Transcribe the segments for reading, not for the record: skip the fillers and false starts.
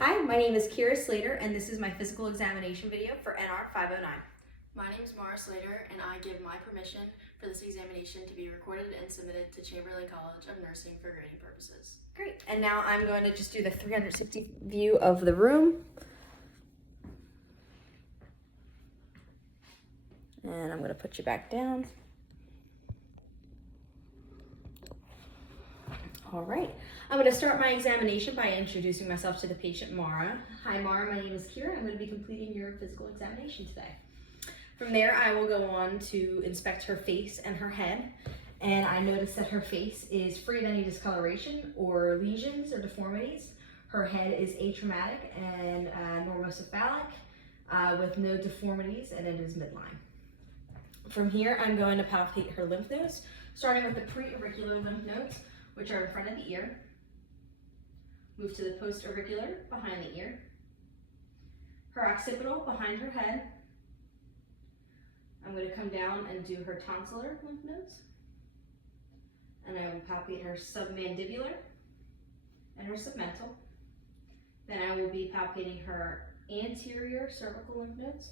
Hi, my name is Kira Slater, and this is my physical examination video for NR509. My name is Mara Slater, and I give my permission for this examination to be recorded and submitted to Chamberlain College of Nursing for grading purposes. Great, and now I'm going to just do the 360 view of the room. And I'm going to put you back down. All right, I'm going to start my examination by introducing myself to the patient, Mara. Hi, Mara, my name is Kira. I'm going to be completing your physical examination today. From there, I will go on to inspect her face and her head. And I notice that her face is free of any discoloration or lesions or deformities. Her head is atraumatic and normocephalic with no deformities, and it is midline. From here, I'm going to palpate her lymph nodes, starting with the pre-auricular lymph nodes, which are in front of the ear. Move to the post-auricular, behind the ear. Her occipital, behind her head. I'm going to come down and do her tonsillar lymph nodes. And I will palpate her submandibular and her submental. Then I will be palpating her anterior cervical lymph nodes,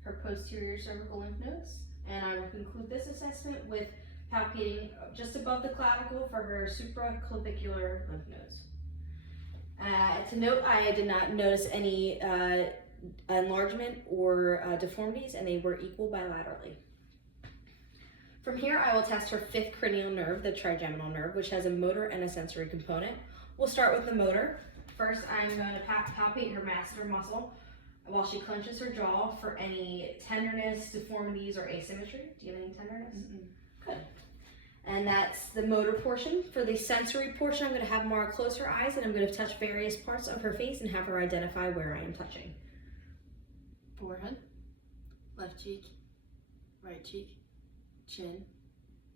her posterior cervical lymph nodes, and I will conclude this assessment with palpating just above the clavicle for her supraclavicular lymph nodes. To note, I did not notice any enlargement or deformities, and they were equal bilaterally. From here, I will test her fifth cranial nerve, the trigeminal nerve, which has a motor and a sensory component. We'll start with the motor. First, I'm going to palpate her masseter muscle while she clenches her jaw for any tenderness, deformities, or asymmetry. Do you have any tenderness? Good. And that's the motor portion. For the sensory portion, I'm going to have Mara close her eyes, and I'm going to touch various parts of her face and have her identify where I am touching. Forehead, left cheek, right cheek, chin,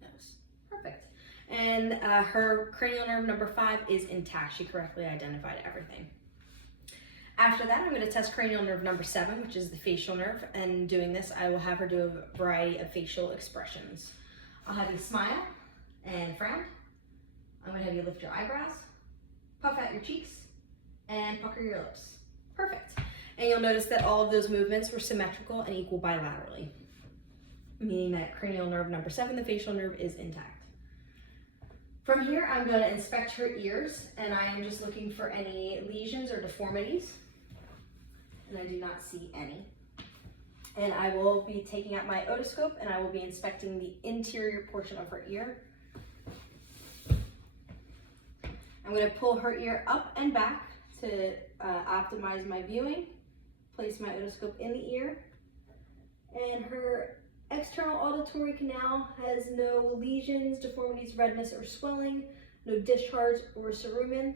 nose. Perfect. And her cranial nerve number 5 is intact. She correctly identified everything. After that, I'm going to test cranial nerve number 7, which is the facial nerve. And doing this, I will have her do a variety of facial expressions. I'll have you smile and frown. I'm going to have you lift your eyebrows, puff out your cheeks, and pucker your lips. Perfect. And you'll notice that all of those movements were symmetrical and equal bilaterally, meaning that cranial nerve number 7, the facial nerve, is intact. From here, I'm going to inspect her ears, and I am just looking for any lesions or deformities, and I do not see any. And I will be taking out my otoscope, and I will be inspecting the interior portion of her ear. I'm going to pull her ear up and back to optimize my viewing. Place my otoscope in the ear, and her external auditory canal has no lesions, deformities, redness, or swelling, no discharge or cerumen.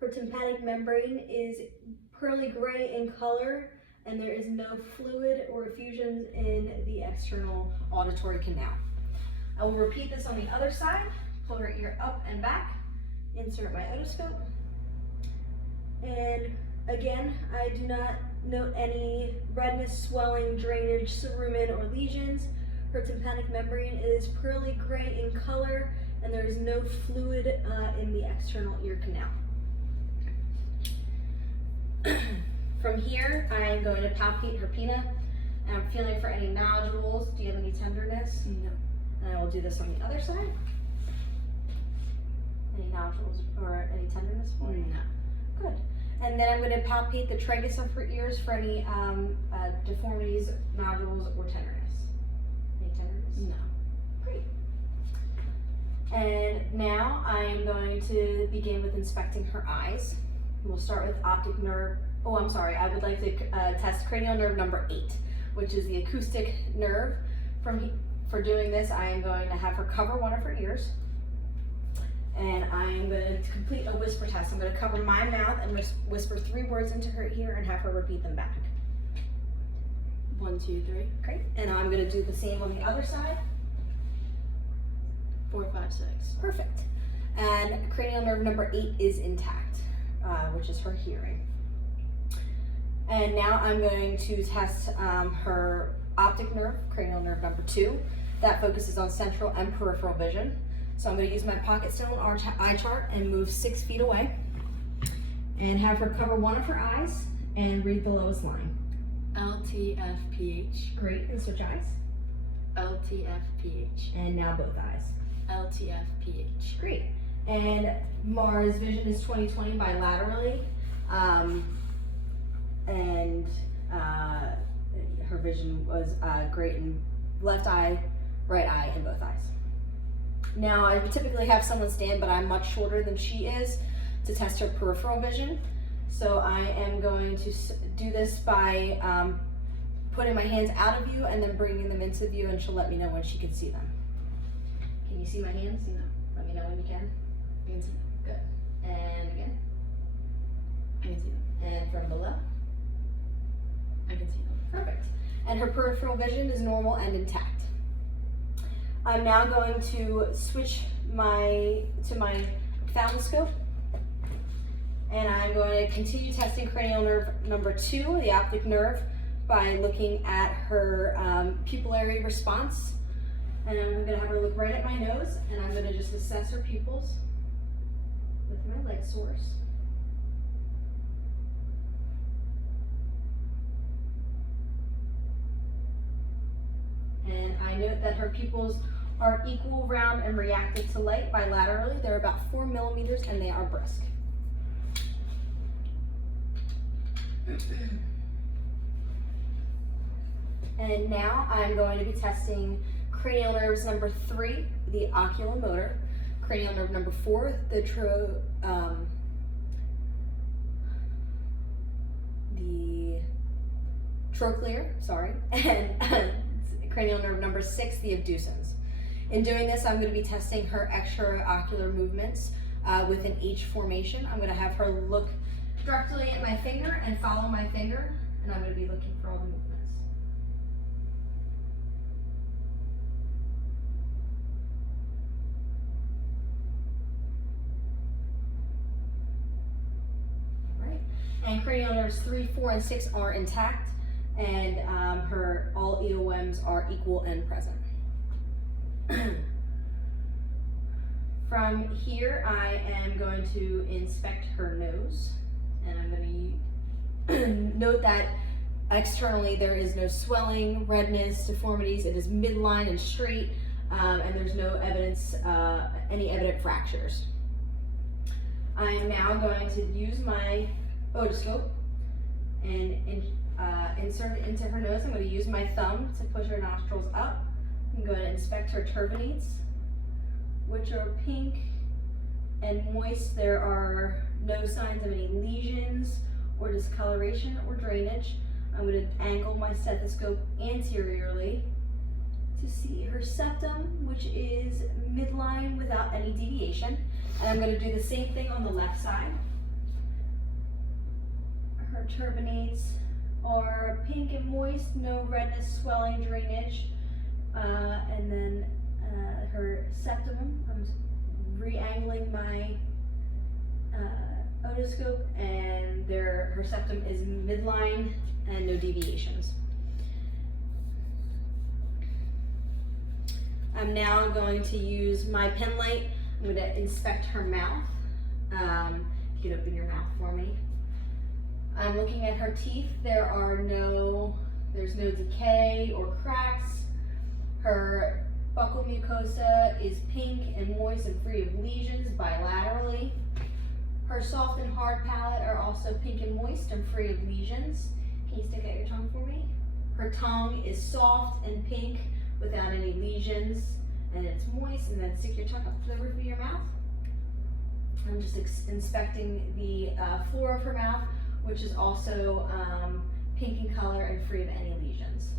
Her tympanic membrane is pearly gray in color, and there is no fluid or effusions in the external auditory canal. I will repeat this on the other side. Pull her ear up and back, insert my otoscope, and again, I do not note any redness, swelling, drainage, cerumen, or lesions. Her tympanic membrane is pearly gray in color, and there is no fluid in the external ear canal. From here, I am going to palpate her pinna, and I'm feeling for any nodules. Do you have any tenderness? No. And I will do this on the other side. Any nodules or any tenderness for you? No. Good. And then I'm going to palpate the tragus of her ears for any deformities, nodules, or tenderness. Any tenderness? No. Great. And now I am going to begin with inspecting her eyes. We'll start with optic nerve. Oh, I'm sorry. I would like to test cranial nerve number 8, which is the acoustic nerve. For doing this, I am going to have her cover one of her ears. And I'm going to complete a whisper test. I'm going to cover my mouth and whisper 3 words into her ear and have her repeat them back. 1, 2, 3. Great. And I'm going to do the same on the other side. 4, 5, 6. Perfect. And cranial nerve number 8 is intact, which is her hearing. And now I'm going to test her optic nerve, cranial nerve number 2. That focuses on central and peripheral vision. So I'm going to use my pocket stone eye chart and move 6 feet away. And have her cover one of her eyes and read the lowest line. LTFPH. Great, and switch eyes. LTFPH. And now both eyes. LTFPH. Great. And Mara's vision is 20/20 bilaterally. Her vision was great in left eye, right eye, and both eyes. Now, I typically have someone stand, but I'm much shorter than she is to test her peripheral vision. So I am going to do this by putting my hands out of view and then bringing them into view, and she'll let me know when she can see them. Can you see my hands? Let me know when you can. I can see them. Good. And again. I can see them. And from below. I can see them. Perfect. And her peripheral vision is normal and intact. I'm now going to switch to my ophthalmoscope, and I'm going to continue testing cranial nerve number 2, the optic nerve, by looking at her pupillary response. And I'm going to have her look right at my nose, and I'm going to just assess her pupils with my light source. And I note that her pupils are equal, round, and reactive to light bilaterally. They're about 4 millimeters and they are brisk. And now I'm going to be testing cranial nerves number 3, the oculomotor, cranial nerve number 4, the trochlear, and cranial nerve number 6, the abducens. In doing this, I'm going to be testing her extraocular movements with an H formation. I'm going to have her look directly at my finger and follow my finger, and I'm going to be looking for all the movements. All right. And cranial nerves 3, 4, and 6 are intact, and her all EOMs are equal and present. From here, I am going to inspect her nose, and I'm going to note that externally there is no swelling, redness, deformities. It is midline and straight, and there's no evidence, any evident fractures. I am now going to use my otoscope and insert it into her nose. I'm going to use my thumb to push her nostrils up. I'm going to inspect her turbinates, which are pink and moist. There are no signs of any lesions or discoloration or drainage. I'm going to angle my stethoscope anteriorly to see her septum, which is midline without any deviation. And I'm going to do the same thing on the left side. Her turbinates are pink and moist, no redness, swelling, drainage. And then her septum, I'm re-angling my otoscope, and her septum is midline and no deviations. I'm now going to use my pen light. I'm going to inspect her mouth. You can open your mouth for me. I'm looking at her teeth. There's no decay or cracks. Her buccal mucosa is pink and moist and free of lesions bilaterally. Her soft and hard palate are also pink and moist and free of lesions. Can you stick out your tongue for me? Her tongue is soft and pink without any lesions, and it's moist. And then stick your tongue up to the roof of your mouth. I'm just inspecting the floor of her mouth, which is also pink in color and free of any lesions.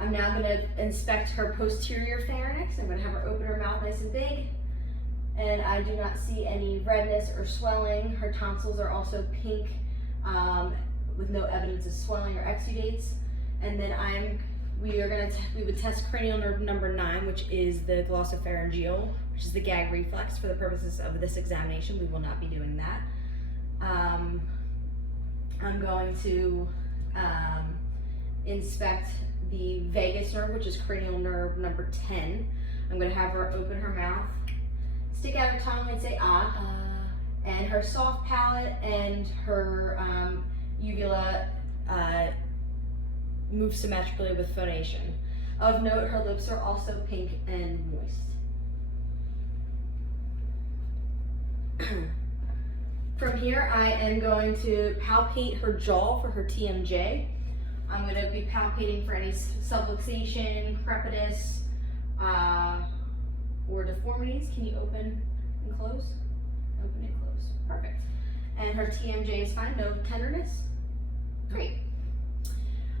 I'm now going to inspect her posterior pharynx. I'm going to have her open her mouth nice and big, and I do not see any redness or swelling. Her tonsils are also pink with no evidence of swelling or exudates. And then we would test cranial nerve number 9, which is the glossopharyngeal, which is the gag reflex. For the purposes of this examination, we will not be doing that. I'm going to inspect the vagus nerve, which is cranial nerve number 10. I'm going to have her open her mouth, stick out her tongue and say ah, and her soft palate and her uvula move symmetrically with phonation. Of note, her lips are also pink and moist. From here, I am going to palpate her jaw for her TMJ. I'm going to be palpating for any subluxation, crepitus, or deformities. Can you open and close? Open and close. Perfect. And her TMJ is fine. No tenderness. Great.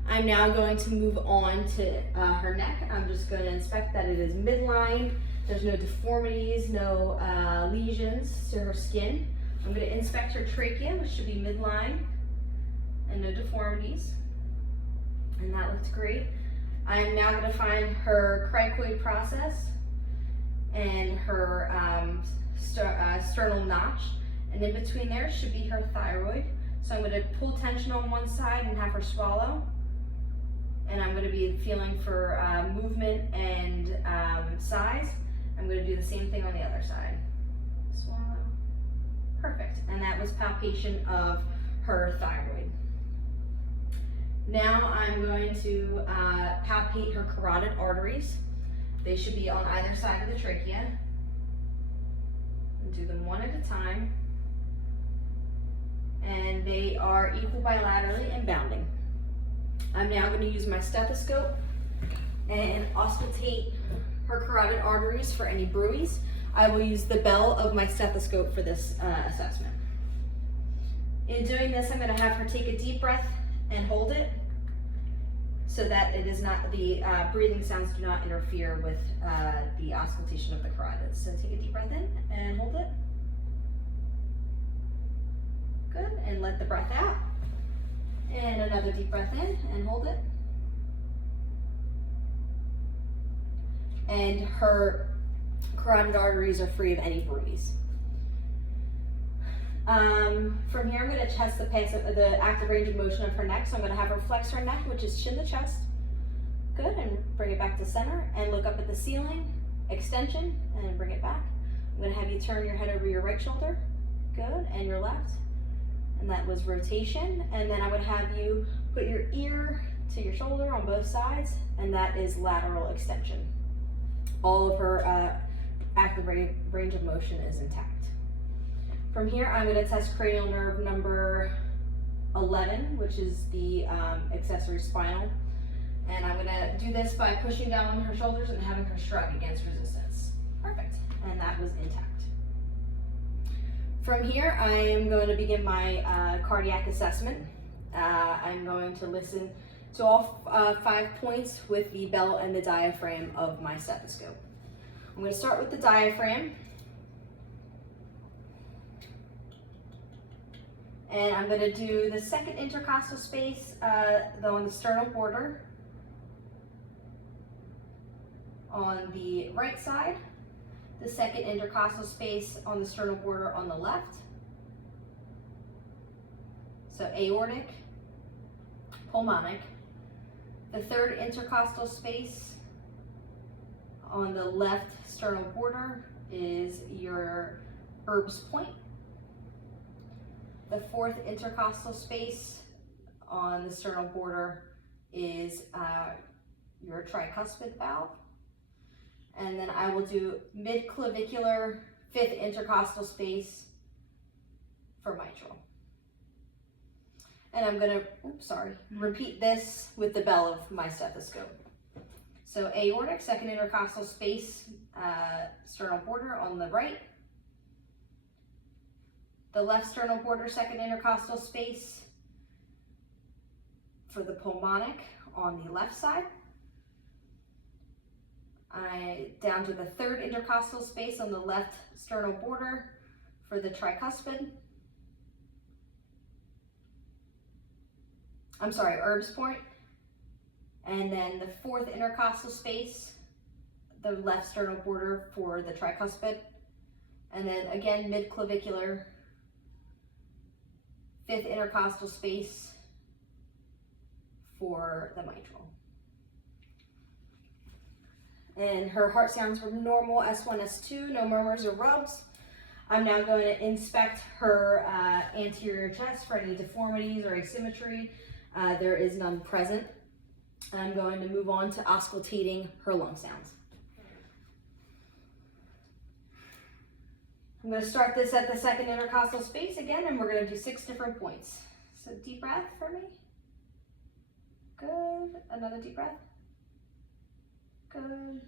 I'm now going to move on to her neck. I'm just going to inspect that it is midline. There's no deformities, no lesions to her skin. I'm going to inspect her trachea, which should be midline, and no deformities. And that looks great. I am now going to find her cricoid process and her sternal notch. And in between there should be her thyroid. So I'm going to pull tension on one side and have her swallow. And I'm going to be feeling for movement and size. I'm going to do the same thing on the other side. Swallow. Perfect. And that was palpation of her thyroid. Now I'm going to palpate her carotid arteries. They should be on either side of the trachea. And do them one at a time. And they are equal bilaterally and bounding. I'm now going to use my stethoscope and auscultate her carotid arteries for any bruits. I will use the bell of my stethoscope for this assessment. In doing this, I'm going to have her take a deep breath and hold it so that it is not, the breathing sounds do not interfere with the auscultation of the carotids. So take a deep breath in and hold it. Good, and let the breath out. And another deep breath in and hold it. And her carotid arteries are free of any bruits. From here, I'm going to test the active range of motion of her neck. So I'm going to have her flex her neck, which is chin to chest. Good, and bring it back to center and look up at the ceiling, extension, and bring it back. I'm going to have you turn your head over your right shoulder. Good, and your left. And that was rotation. And then I would have you put your ear to your shoulder on both sides, and that is lateral extension. All of her active range of motion is intact. From here, I'm going to test cranial nerve number 11, which is the accessory spinal. And I'm going to do this by pushing down on her shoulders and having her shrug against resistance. Perfect. And that was intact. From here, I am going to begin my cardiac assessment. I'm going to listen to all 5 points with the bell and the diaphragm of my stethoscope. I'm going to start with the diaphragm. And I'm going to do the second intercostal space on the sternal border on the right side, the second intercostal space on the sternal border on the left, so aortic, pulmonic. The third intercostal space on the left sternal border is your Erb's point. The fourth intercostal space on the sternal border is your tricuspid valve. And then I will do mid-clavicular fifth intercostal space for mitral. And I'm gonna, repeat this with the bell of my stethoscope. So aortic, second intercostal space, sternal border on the right. The left sternal border, second intercostal space for the pulmonic on the left side. Down to the third intercostal space on the left sternal border for the tricuspid. Erb's point. And then the fourth intercostal space, the left sternal border for the tricuspid. And then again, mid-clavicular, fifth intercostal space for the mitral. And her heart sounds were normal, S1, S2, no murmurs or rubs. I'm now going to inspect her anterior chest for any deformities or asymmetry. There is none present. I'm going to move on to auscultating her lung sounds. I'm going to start this at the second intercostal space again, and we're going to do 6 different points. So deep breath for me. Good. Another deep breath. Good.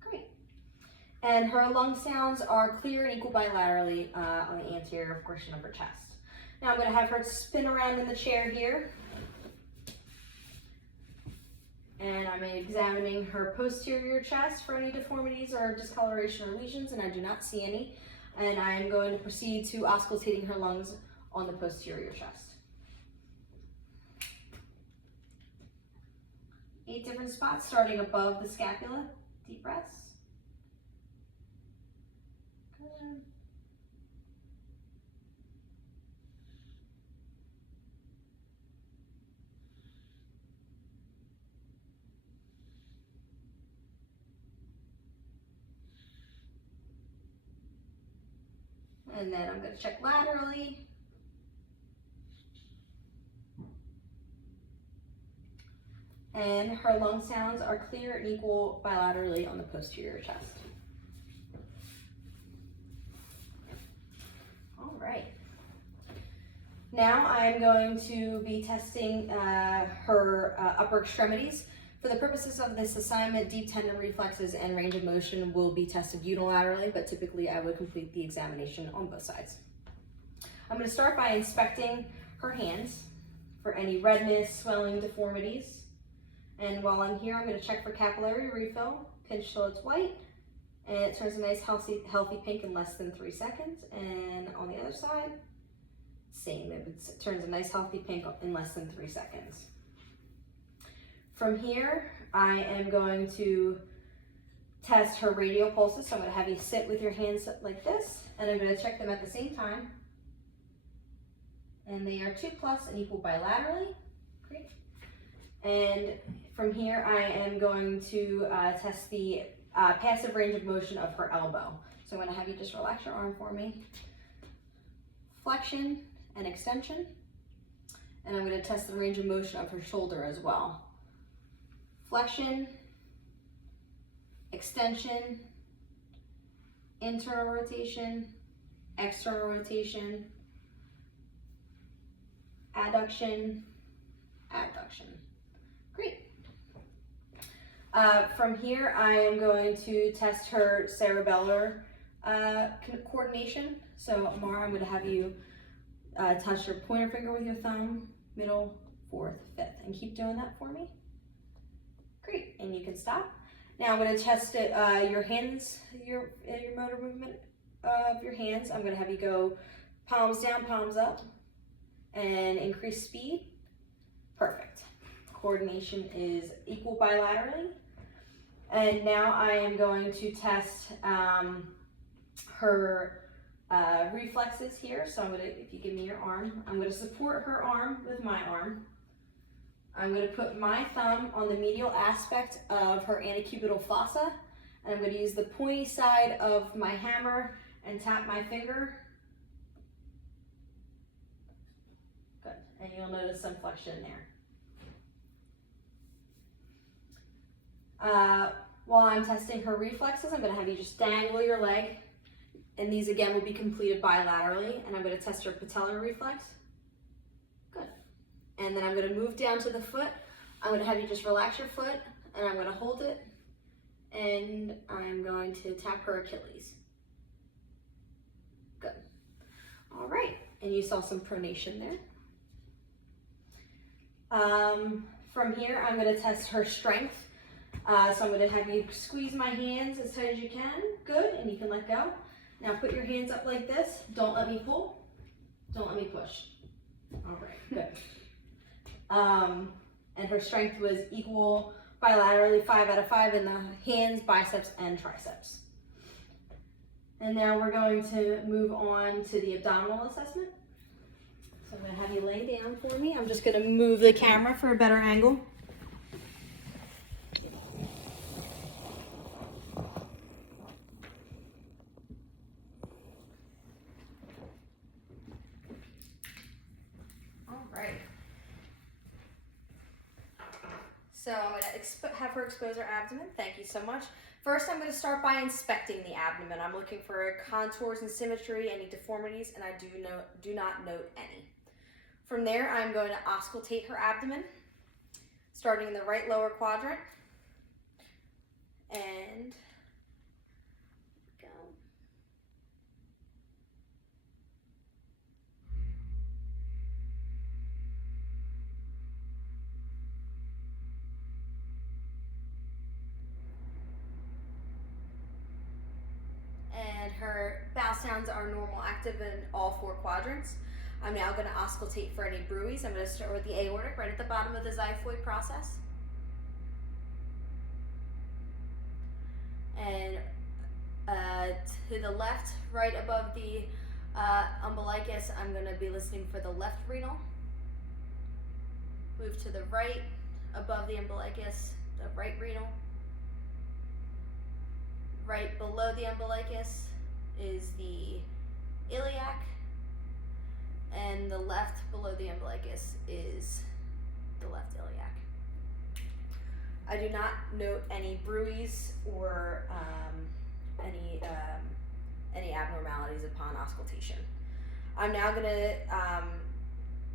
Great. And her lung sounds are clear and equal bilaterally on the anterior portion of her chest. Now I'm going to have her spin around in the chair here. And I'm examining her posterior chest for any deformities or discoloration or lesions, and I do not see any. And I am going to proceed to auscultating her lungs on the posterior chest. 8 different spots starting above the scapula. Deep breaths. Good. And then I'm going to check laterally. And her lung sounds are clear and equal bilaterally on the posterior chest. All right. Now I'm going to be testing her upper extremities. For the purposes of this assignment, deep tendon reflexes and range of motion will be tested unilaterally, but typically I would complete the examination on both sides. I'm going to start by inspecting her hands for any redness, swelling, deformities. And while I'm here, I'm going to check for capillary refill, pinch till it's white, and it turns a nice healthy pink in less than 3 seconds. And on the other side, same, it turns a nice healthy pink in less than 3 seconds. From here, I am going to test her radial pulses. So I'm going to have you sit with your hands like this, and I'm going to check them at the same time. And they are 2+ and equal bilaterally. Great. And from here, I am going to test the passive range of motion of her elbow. So I'm going to have you just relax your arm for me. Flexion and extension. And I'm going to test the range of motion of her shoulder as well. Flexion, extension, internal rotation, external rotation, adduction, abduction. Great. From here, I am going to test her cerebellar coordination. So, Amara, I'm going to have you touch your pointer finger with your thumb, middle, 4th, 5th, and keep doing that for me. Great, and you can stop. Now I'm going to test it, your hands, your motor movement of your hands. I'm going to have you go palms down, palms up, and increase speed. Perfect. Coordination is equal bilaterally. And now I am going to test her reflexes here. So I'm going to, if you give me your arm, I'm going to support her arm with my arm. I'm going to put my thumb on the medial aspect of her antecubital fossa, and I'm going to use the pointy side of my hammer and tap my finger. Good, and you'll notice some flexion there. While I'm testing her reflexes, I'm going to have you just dangle your leg, and these again will be completed bilaterally, and I'm going to test her patellar reflex. Good. And then I'm going to move down to the foot. I'm going to have you just relax your foot, and I'm going to hold it, and I'm going to tap her Achilles. Good. All right, and you saw some pronation there. From here, I'm going to test her strength. So I'm going to have you squeeze my hands as tight as you can. Good, and you can let go. Now put your hands up like this. Don't let me pull. Don't let me push. All right, good. And her strength was equal bilaterally, 5 out of 5 in the hands, biceps, and triceps. And now we're going to move on to the abdominal assessment. So I'm going to have you lay down for me. I'm just going to move the camera for a better angle. All right. So I'm going to have her expose her abdomen. Thank you so much. First, I'm going to start by inspecting the abdomen. I'm looking for contours and symmetry, any deformities, and I do not note any. From there, I'm going to auscultate her abdomen, starting in the right lower quadrant. And go. And her bowel sounds are normal, active in all 4 quadrants. I'm now going to auscultate for any bruits. I'm going to start with the aortic, right at the bottom of the xiphoid process. And to the left, right above the umbilicus, I'm going to be listening for the left renal. Move to the right, above the umbilicus, the right renal. Right below the umbilicus is the iliac, and the left below the umbilicus is the left iliac. I do not note any bruits or any abnormalities upon auscultation. I'm now going to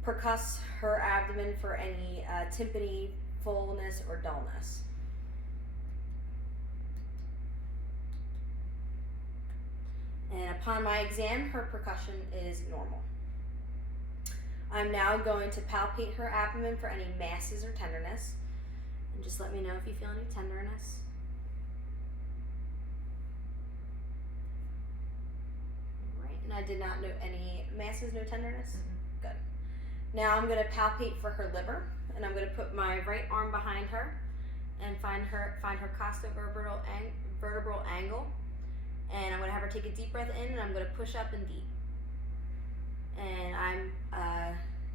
percuss her abdomen for any tympany, fullness, or dullness. And upon my exam, her percussion is normal. I'm now going to palpate her abdomen for any masses or tenderness. And just let me know if you feel any tenderness. All right, and I did not note any masses, no tenderness? Mm-hmm. Good. Now I'm going to palpate for her liver, and I'm going to put my right arm behind her and find her costovertebral angle. And I'm going to have her take a deep breath in, and I'm going to push up and deep. And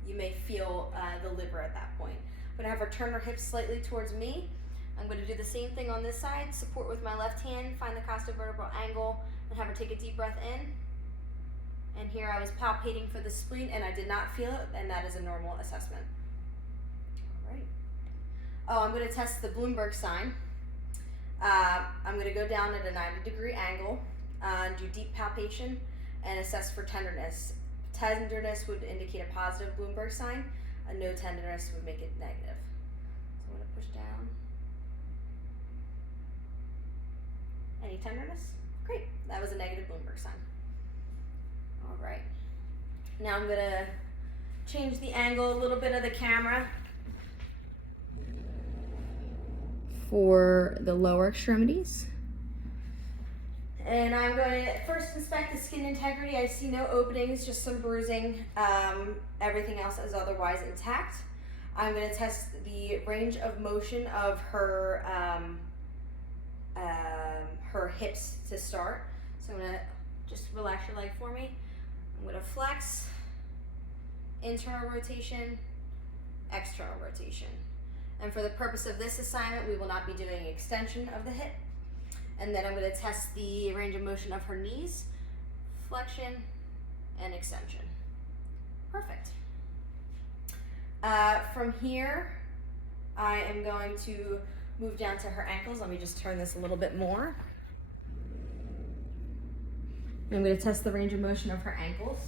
you may feel the liver at that point. I'm going to have her turn her hips slightly towards me. I'm going to do the same thing on this side, support with my left hand, find the costovertebral angle, and have her take a deep breath in. And here I was palpating for the spleen, and I did not feel it, and that is a normal assessment. All right. Oh, I'm going to test the Bloomberg sign. I'm going to go down at a 90-degree angle, do deep palpation, and assess for tenderness. Tenderness would indicate a positive Bloomberg sign. A no tenderness would make it negative. So I'm going to push down. Any tenderness? Great. That was a negative Bloomberg sign. All right. Now I'm going to change the angle a little bit of the camera for the lower extremities. And I'm going to first inspect the skin integrity. I see no openings, just some bruising. Everything else is otherwise intact. I'm going to test the range of motion of her hips to start. So I'm going to just relax your leg for me. I'm going to flex, internal rotation, external rotation. And for the purpose of this assignment, we will not be doing extension of the hip. And then I'm going to test the range of motion of her knees, flexion, and extension. Perfect. From here, I am going to move down to her ankles. Let me just turn this a little bit more. I'm going to test the range of motion of her ankles.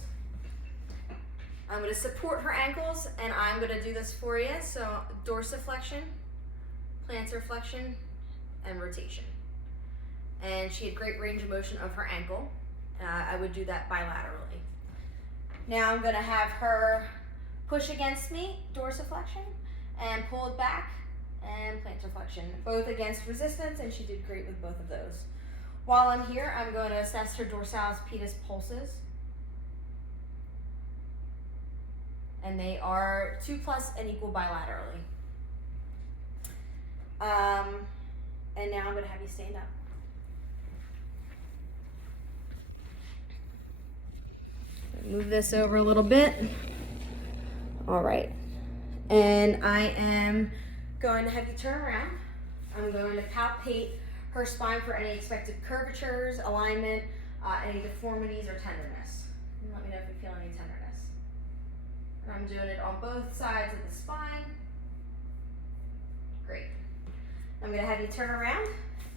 I'm going to support her ankles, and I'm going to do this for you. So dorsiflexion, plantar flexion, and rotation. And she had great range of motion of her ankle. I would do that bilaterally. Now I'm going to have her push against me, dorsiflexion, and pull it back, and plantar flexion, both against resistance, and she did great with both of those. While I'm here, I'm going to assess her dorsalis pedis pulses. And they are 2+ and equal bilaterally. And now I'm going to have you stand up. Move this over a little bit. All right. And I am going to have you turn around. I'm going to palpate her spine for any expected curvatures, alignment, any deformities or tenderness. And let me know if you feel any tenderness. And I'm doing it on both sides of the spine. Great. I'm going to have you turn around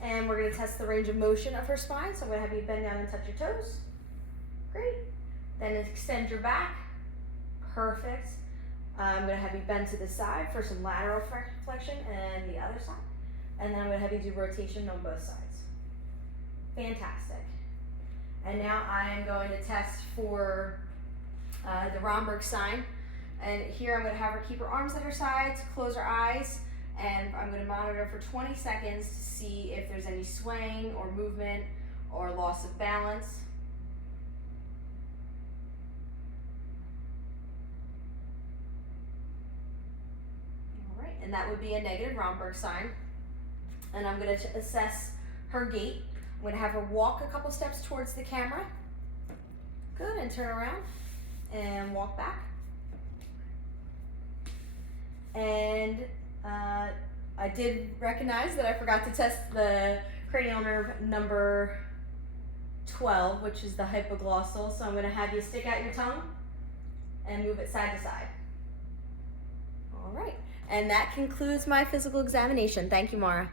and we're going to test the range of motion of her spine. So I'm going to have you bend down and touch your toes. Great. Then extend your back. Perfect. I'm going to have you bend to the side for some lateral flexion and the other side. And then I'm going to have you do rotation on both sides. Fantastic. And now I am going to test for the Romberg sign. And here I'm going to have her keep her arms at her sides, close her eyes, and I'm going to monitor for 20 seconds to see if there's any swaying or movement or loss of balance. All right, and that would be a negative Romberg sign. And I'm going to assess her gait. I'm going to have her walk a couple steps towards the camera. Good, and turn around and walk back. And I did recognize that I forgot to test the cranial nerve number 12, which is the hypoglossal. So I'm going to have you stick out your tongue and move it side to side. All right, and that concludes my physical examination. Thank you, Mara.